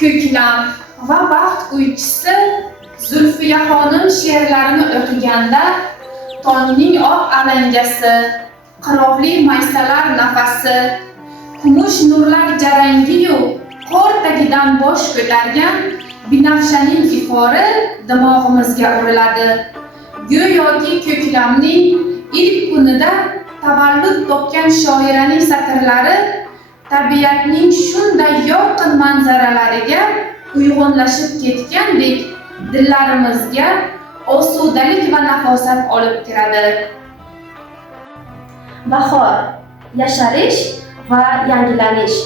Ko'klam va baxt kuychisi Zulfiya xonim she'rlarini o'qiganda tongning oq alangasi, qirovli maysalar nafasi, kumush nurlar jarangiyu qor tagidan bosh ko'targan binafshaning ifori dimog'imizga uriladi. Go'yoki ko'klamning ilk kunida tavallud topgan shoiraning satrlari tabiatning shunday yorqin manzaralariga uyg'unlashib ketgandek dillarimizga osudalik va nafosat olib kiradi. Bahor, yasharish va yangilanish,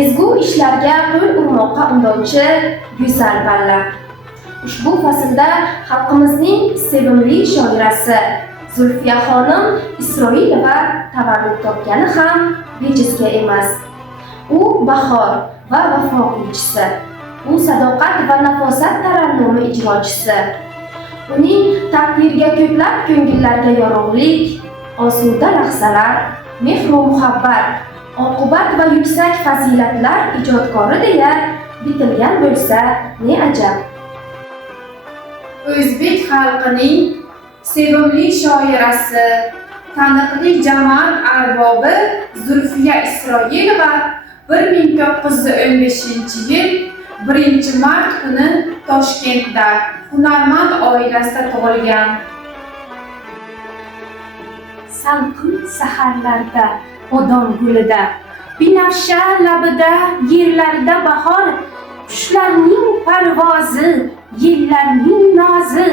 ezgu ishlarga qo'l urmoqqa undovchi go'zal balla. Ushbu faslda xalqimizning sevimli shoirasi Zulfiya xonim Isroilova tavallud topgani ham bejizga emas. U bahor va vafo kuychisi, u sadoqat va nafosat tarannumi ijrochisi. Uning taqdirga ko'plab ko'ngillarga yorug'lik, osuda lahzalar, mehr va muhabbat, oqibat va yuksak fazilatlar ijodkori deya bitilgan bo'lsa ne ajab. O'zbek xalqining sevimli shoirasi, taniqli jamoat arbobi Zulfiya Isroilova 1915-yil 1-mart kuni Toshkentda hunarmand oilasida tug'ilgan. Salqin saharlarda bodom gulida, binafsha labida yerlarda bahor, qushlarning parvozi, yillarning nozi,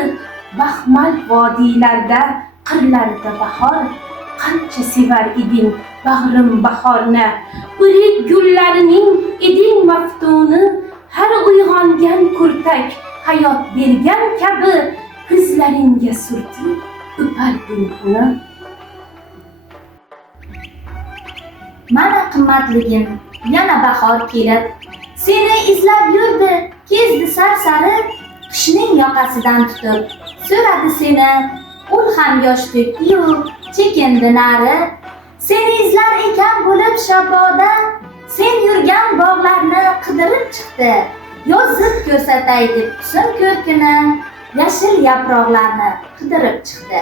baxmal vodiylarda, qirlarda bahor. Qancha sevar eding bag'rim bahorni, o'rik gullarining eding maftuni, har uyg'ongan kurtak hayot bergan kabi ko'zlaringga surtib o'parding uni. Mana qimmatligim, yana bahor kelib, seni izlab yurdi, kezdi sarsari, qishning yoqasidan tutib, so'radi seni, ul ham yosh to'kdi-yu, chekindi nari. Seni izlar ekan bo'lib shaboda, sen yurgan bog'larni qidirib chiqdi. Yozib ko'rsatay deb husn ko'rkini, yashil yaproqlarni qidirib chiqdi.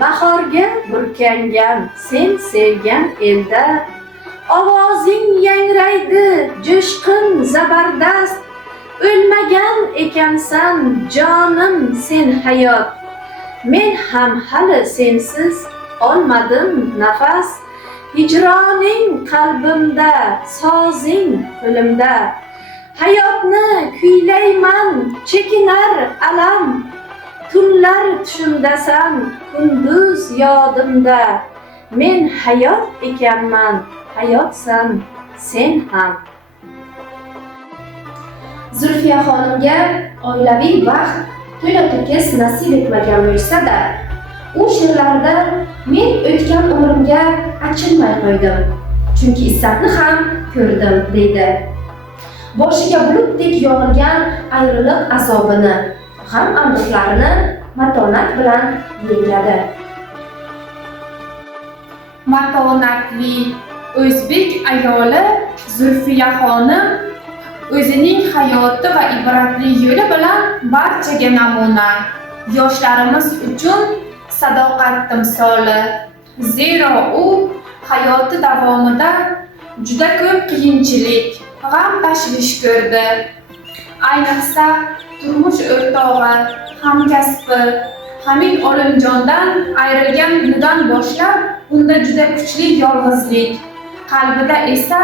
Bahorga burkangan sen sevgan elda, ovozing yangraydi jo'shqin zabardast. O'lmagan ekansan jonim sen hayot, men ham hali sensiz olmadim nafas. Hijroning qalbimda, sozing qo'limda, hayotni kuylayman chekinar alam. Tunlar tushimdasan, kunduz yodimda, men hayot ekanman, hayotsan sen ham. Zulfiya xonimga oilaviy baxt to'la-to'kis nasib etmagan bo'lsa-da, u she'rlarida men o'tgan umrimga achinmay qo'ydim, chunki Izzatni ham ko'rdim deydi. Boshiga bulutdek yog'ilgan ayriliq azobini, g'am andiqlarini matonat bilan yengadi. Matonatli o'zbek ayoli Zulfiya xonim o'zining hayoti va ibratli yo'li bilan barchaga namuna, yoshlarimiz uchun sadoqat timsoli. Zero u hayoti davomida juda ko'p qiyinchilik, g'am tashvish ko'rdi. Ayniqsa turmush o'rtog'i, hamkasbi Hamid Olimjondan ayrilgan kunidan boshlab unda juda kuchli yolg'izlik, qalbida esa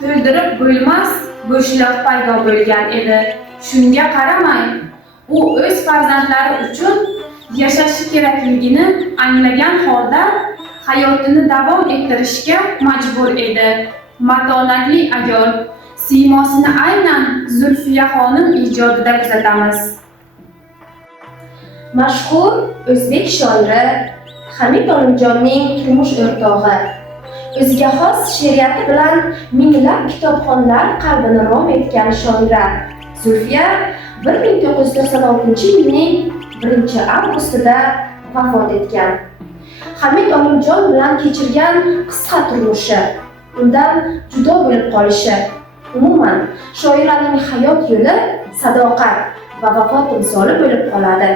to'ldirib bo'lmas bo'shliq paydo bo'lgan edi. Shunga qaramay, u o'z farzandlari uchun yashashi kerakligini anglagan holda hayotini davom ettirishga majbur edi. Matonatli ayol siymosini aynan Zulfiya xonim ijodida kuzatamiz. Mashhur o'zbek shoiri Hamid Olimjonning turmush o'rtog'i, o'ziga xos she'riyati bilan minglab kitobxonlar qalbini rom etgan shoira Zulfiya 1996-yilning 1-avgustida vafot etgan. Hamid Olimjon bilan kechirgan qisqa turmushi, undan judo bo'lib qolishi, Umuman, shoiraning hayot yo'li sadoqat va vafo timsoli bo'lib qoladi.